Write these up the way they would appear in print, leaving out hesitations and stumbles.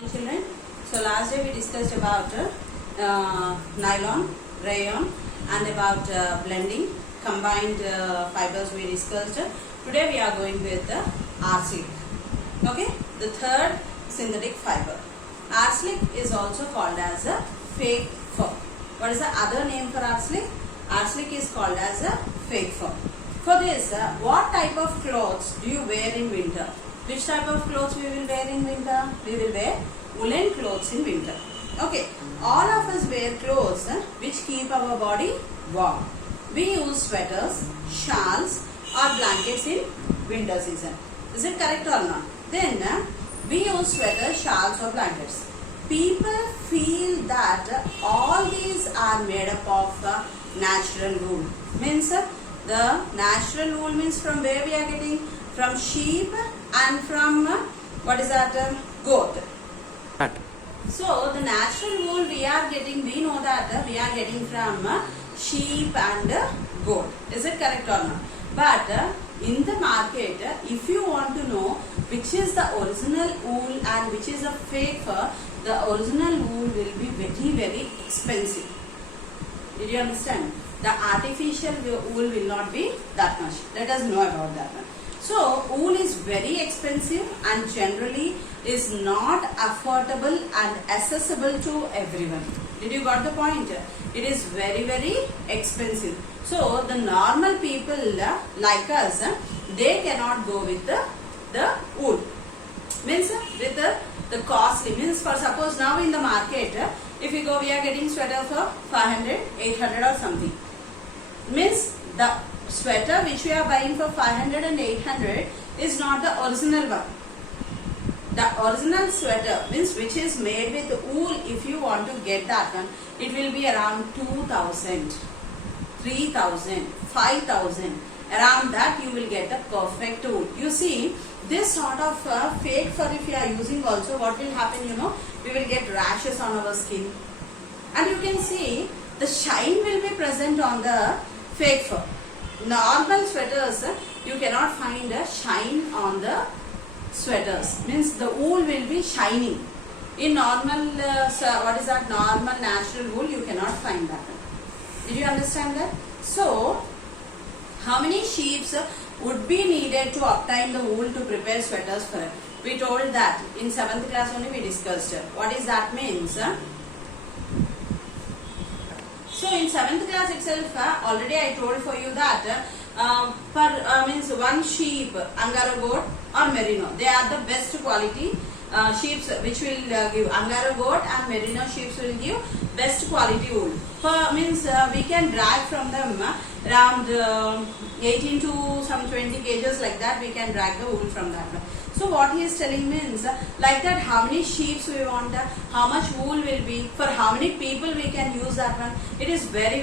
Children, so last day we discussed about nylon, rayon and about blending, combined fibers we discussed. Today we are going with the R-silk. Okay, the third synthetic fiber. R-silk is also called as a fake fur. What is the other name for R-silk? R-silk is called as a fake fur. For this, what type of clothes do you wear in winter? Which type of clothes we will wear in winter? We will wear woolen clothes in winter. Okay, all of us wear clothes which keep our body warm. We use sweaters, shawls or blankets in winter season. Is it correct or not? Then we use sweaters, shawls or blankets. People feel that all these are made up of natural wool. Means the natural wool means from where we are getting? From sheep and from what is that? Goat. So the natural wool we are getting, we know that we are getting from sheep and goat. Is it correct or not? But in the market, if you want to know which is the original wool and which is a fake fur, the original wool will be very expensive. Did you understand? The artificial wool will not be that much. Let us know about that one. So wool is very expensive and generally is not affordable and accessible to everyone. Did you got the point? It is very expensive. So the normal people like us, they cannot go with the wool. Means with the costly. Means for suppose now in the market, if you go, we are getting sweater for 500, 800 or something. Means the sweater which we are buying for 500 and 800 is not the original one. The original sweater means which is made with wool, if you want to get that one, it will be around 2000, 3000, 5000. Around that you will get the perfect wool. You see, this sort of fake fur if you are using also, what will happen, you know, we will get rashes on our skin. And you can see the shine will be present on the fake fur. Normal sweaters, you cannot find a shine on the sweaters. Means the wool will be shining. In normal, what is that? Normal natural wool, you cannot find that. Did you understand that? So, how many sheep would be needed to obtain the wool to prepare sweaters for it? We told that in 7th class only we discussed. What is that means? So in 7th class itself, already I told for you that means one sheep, Angara goat or Merino, they are the best quality sheep which will give. Angara goat and Merino sheep will give best quality wool. Means we can drag from them around 18 to some 20 kgs like that, we can drag the wool from that one. So what he is telling means like that how many sheep we want, how much wool will be, for how many people we can use that one. It is very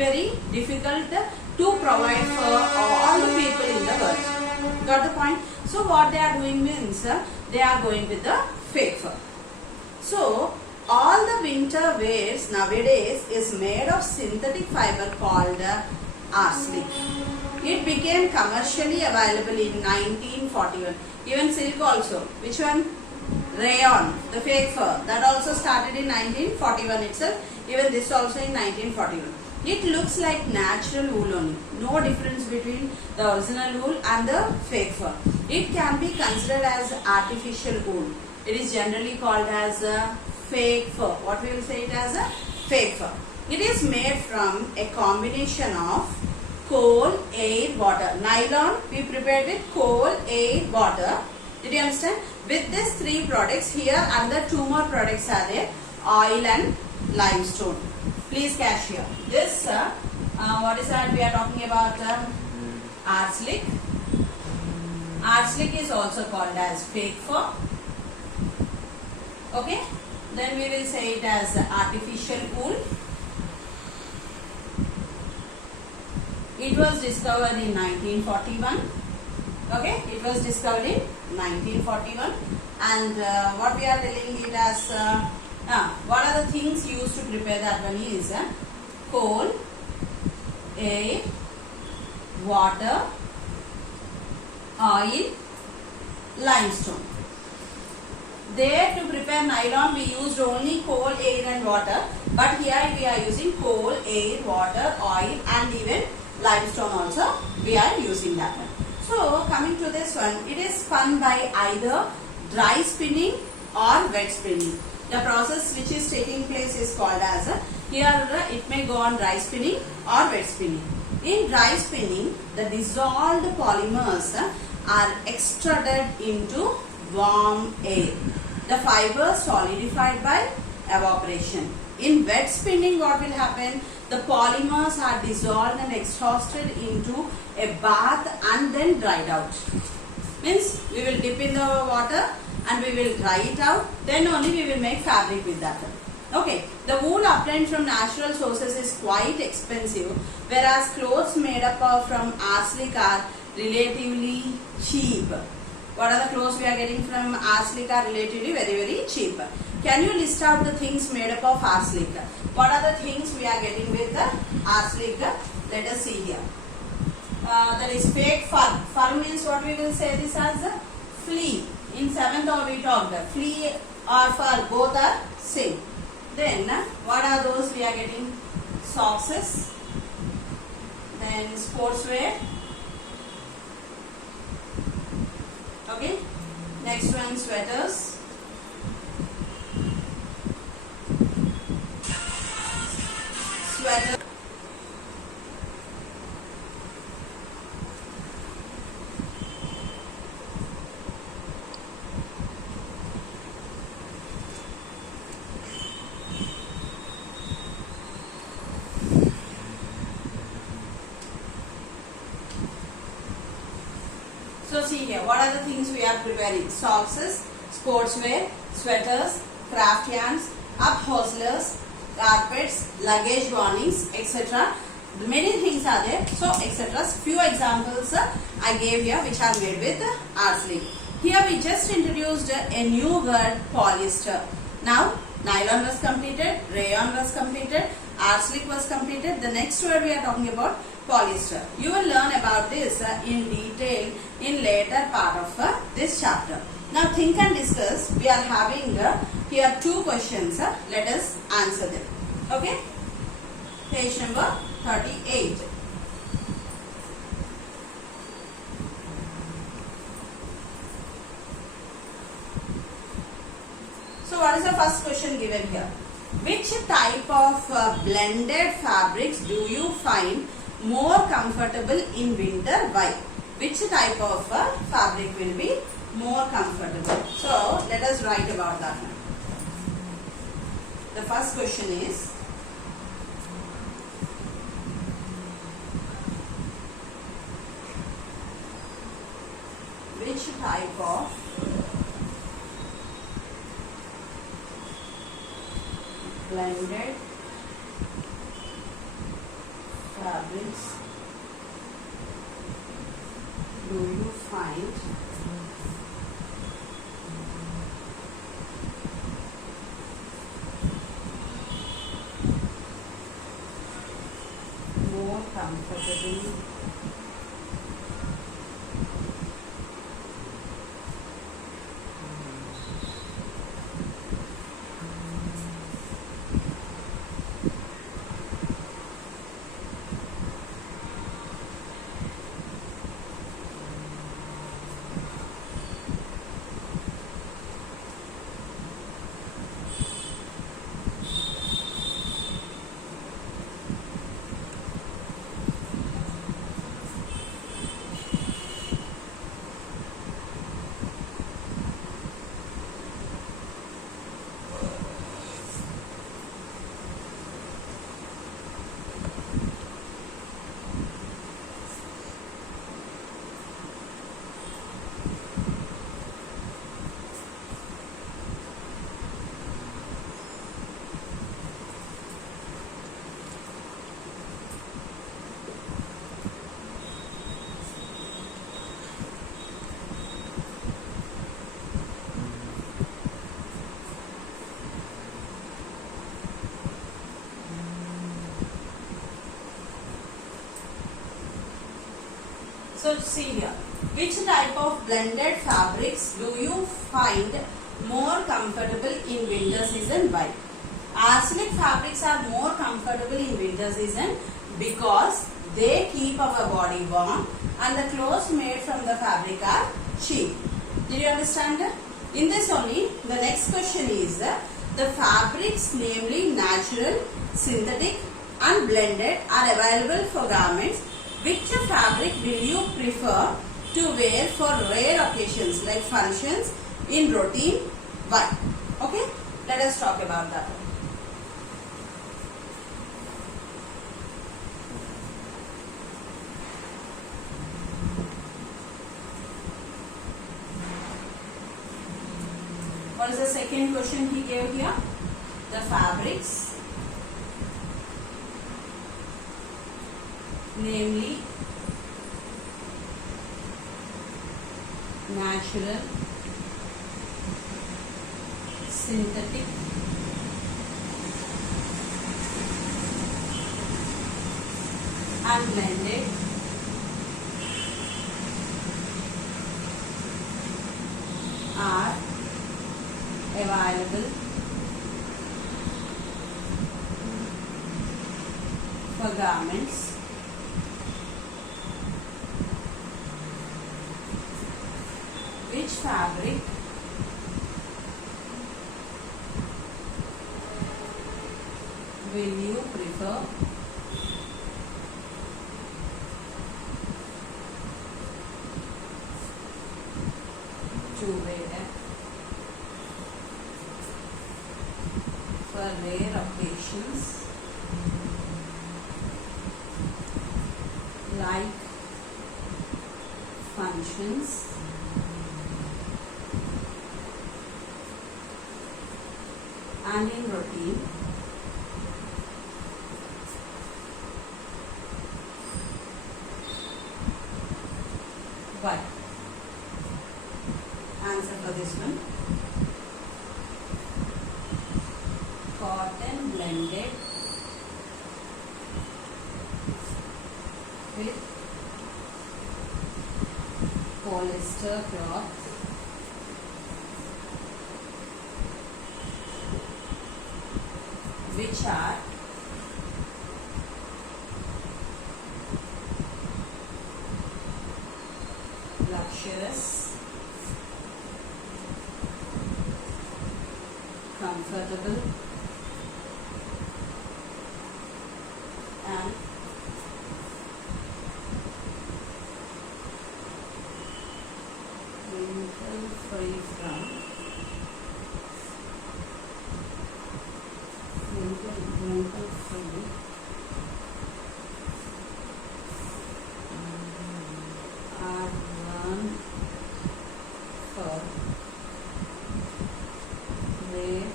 difficult to provide for all the people in the world. Got the point? So what they are doing means they are going with the fake fur. So all the winter wears nowadays is made of synthetic fiber called R-silk. It became commercially available in 1941. Even silk also. Which one? Rayon, the fake fur. That also started in 1941 itself. Even this also in 1941. It looks like natural wool only. No difference between the original wool and the fake fur. It can be considered as artificial wool. It is generally called as a fake fur. What we will say it as a fake fur. It is made from a combination of coal, air, water. Nylon we prepared with coal, air, water. Did you understand? With these three products, here another two more products are there. Oil and limestone. Please catch here. This, what is that? We are talking about R-silk. R-silk is also called as fake fur. Okay. Then we will say it as artificial wool. It was discovered in 1941. Okay, it was discovered in 1941. And what we are telling it as, what are the things used to prepare that one is coal, air, water, oil, limestone. There to prepare nylon we used only coal, air and water, but here we are using coal, air, water, oil and even limestone also we are using that one. So coming to this one, it is spun by either dry spinning or wet spinning. The process which is taking place is called as here it may go on dry spinning or wet spinning. In dry spinning, the dissolved polymers are extruded into warm air. The fibers solidified by evaporation. In wet spinning, what will happen? The polymers are dissolved and exhausted into a bath and then dried out. Means we will dip in the water and we will dry it out. Then only we will make fabric with that. Okay. The wool obtained from natural sources is quite expensive, whereas clothes made up of from arsenic are relatively cheap. What are the clothes we are getting from arsenic are relatively very cheap. Can you list out the things made up of arsenic? What are the things we are getting with the arsenic? Let us see here. There is fake fur. Fur means what we will say this as a flea. In 7th hour we talked. Flea or fur both are same. Then what are those we are getting? Socks. Then sportswear. Okay. Next one, sweaters. Sweater. So see here, what are the things we are preparing? Socks, sportswear, sweaters, craft yarns, upholsters, carpets, luggage warnings, etc. Many things are there. So etc. Few examples I gave here which are made with arsenic. Here we just introduced a new word, polyester. Now nylon was completed, rayon was completed, arsenic was completed. The next word we are talking about polyester. You will learn about this in detail in later part of this chapter. Now think and discuss. We are having here two questions. Let us answer them. Okay. Page number 38. So what is the first question given here? Which type of blended fabrics do you find more comfortable in winter? Why? Which type of fabric will be more comfortable? So let us write about that. The first question is, which type of blended fabrics do you find more comfortable So see here, which type of blended fabrics do you find more comfortable in winter season? Why? Arsenic fabrics are more comfortable in winter season because they keep our body warm and the clothes made from the fabric are cheap. Did you understand? In this only, the next question is the fabrics, namely natural, synthetic and blended, are available for garments. Which fabric will you prefer to wear for rare occasions like functions in routine? Why? Okay, let us talk about that. What is the second question he gave here? The fabrics, namely natural, synthetic and blended are available for garments which fabric will you prefer to wear for rare occasions like functions and in routine? Why? Answer for this one. Cotton blended with polyester cloth which are luxurious, comfortable and wrinkle free from wrinkle free are worn for rare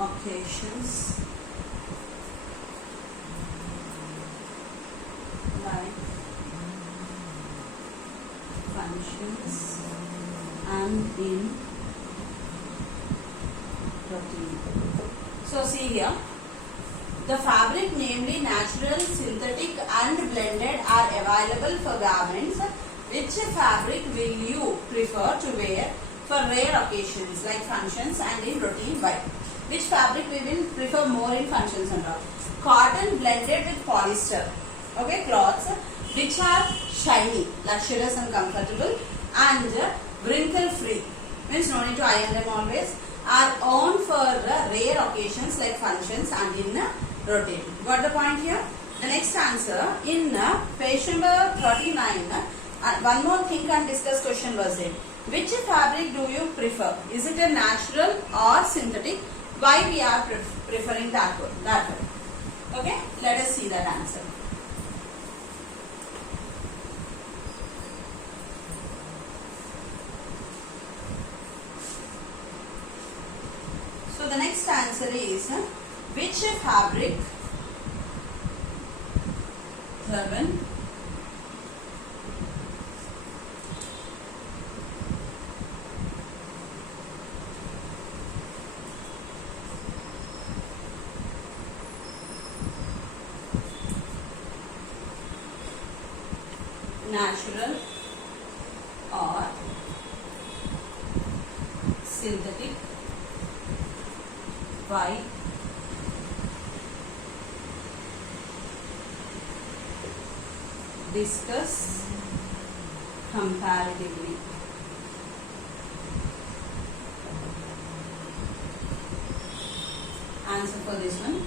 occasions like functions and in routine. So see here, the fabric, namely natural, synthetic and blended, are available for garments. Which fabric will you prefer to wear for rare occasions like functions and in routine? Why? Which fabric we will prefer more in functions and all? Cotton blended with polyester, okay, cloths which are shiny, luxurious and comfortable and wrinkle free, means no need to iron them always, are owned for rare occasions like functions and in routine. Got the point here? The next answer in page number 39, one more think and discuss question was there. Which fabric do you prefer? Is it a natural or synthetic? Why we are preferring that one? Okay, let us see that answer. So the next answer is which fabric, Ravan, natural or Why? Discuss comparatively. Answer for this one.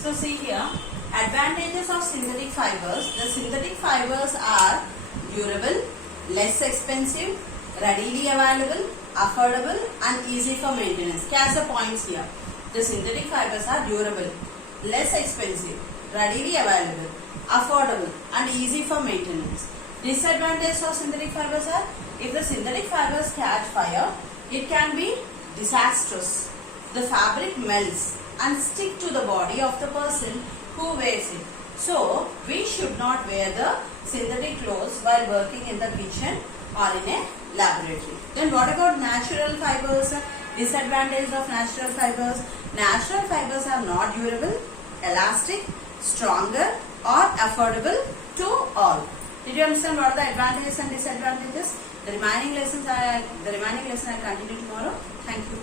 So see here, advantages of synthetic fibers. The synthetic fibers are durable, less expensive, readily available, affordable and easy for maintenance. Catch the points here. The synthetic fibers are durable, less expensive, readily available, affordable and easy for maintenance. Disadvantages of synthetic fibers are, if the synthetic fibers catch fire, it can be disastrous. The fabric melts and stick to the body of the person who wears it. So, we should not wear the synthetic clothes while working in the kitchen or in a laboratory. Then what about natural fibers? Disadvantages of natural fibers. Natural fibers are not durable, elastic, stronger or affordable to all. Did you understand what are the advantages and disadvantages? The remaining lesson I continue tomorrow. Thank you.